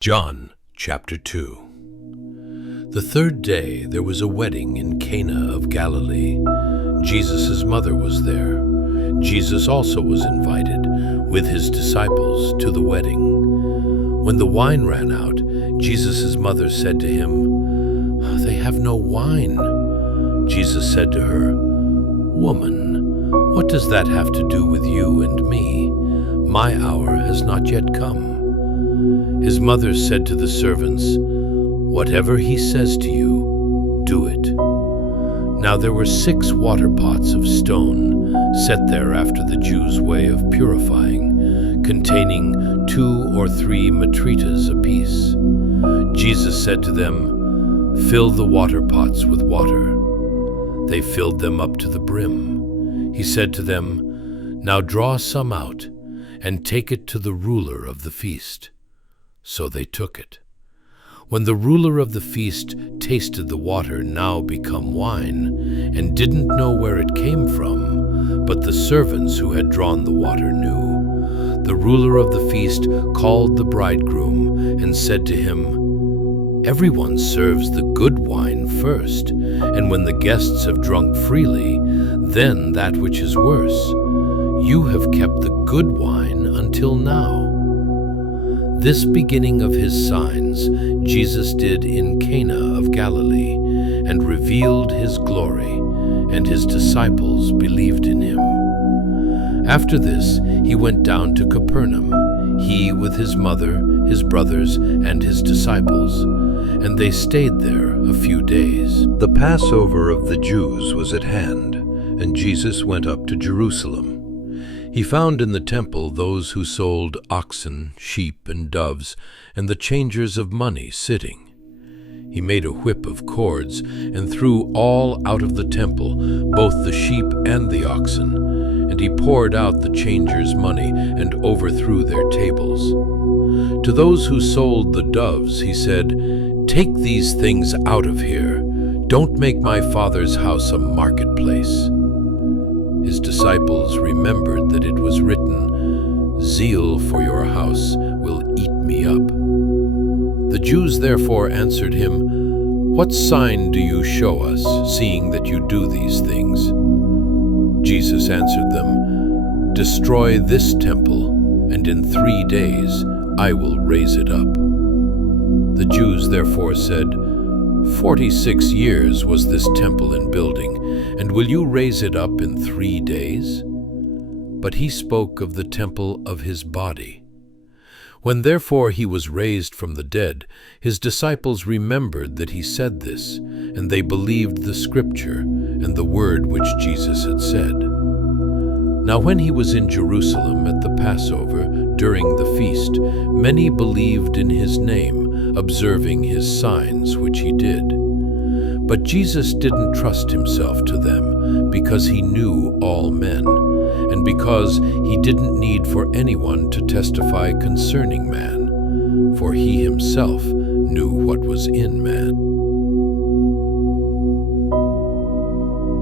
John chapter 2. The third day there was a wedding in Cana of Galilee. Jesus' mother was there. Jesus also was invited, with his disciples, to the wedding. When the wine ran out, Jesus' mother said to him, "They have no wine." Jesus said to her, "Woman, what does that have to do with you and me? My hour has not yet come." His mother said to the servants, "Whatever he says to you, do it." Now there were 6 water pots of stone set there after the Jews' way of purifying, containing 2 or 3 metritas apiece. Jesus said to them, "Fill the water pots with water." They filled them up to the brim. He said to them, "Now draw some out, and take it to the ruler of the feast." So they took it. When the ruler of the feast tasted the water now become wine, and didn't know where it came from, but the servants who had drawn the water knew, the ruler of the feast called the bridegroom and said to him, "Everyone serves the good wine first, and when the guests have drunk freely, then that which is worse. You have kept the good wine until now." This beginning of his signs Jesus did in Cana of Galilee, and revealed his glory, and his disciples believed in him. After this he went down to Capernaum, he with his mother, his brothers, and his disciples, and they stayed there a few days. The Passover of the Jews was at hand, and Jesus went up to Jerusalem. He found in the temple those who sold oxen, sheep, and doves, and the changers of money sitting. He made a whip of cords and threw all out of the temple, both the sheep and the oxen, and he poured out the changers' money and overthrew their tables. To those who sold the doves he said, "Take these things out of here. Don't make my Father's house a marketplace." His disciples remembered that it was written, "Zeal for your house will eat me up." The Jews therefore answered him, "What sign do you show us, seeing that you do these things?" Jesus answered them, "Destroy this temple, and in 3 days I will raise it up." The Jews therefore said, 46 years was this temple in building, and will you raise it up in 3 days? But he spoke of the temple of his body. When therefore he was raised from the dead, his disciples remembered that he said this, and they believed the Scripture and the word which Jesus had said. Now when he was in Jerusalem at the Passover, during the feast, many believed in his name, observing his signs which he did. But Jesus didn't trust himself to them, because he knew all men, and because he didn't need for anyone to testify concerning man, for he himself knew what was in man.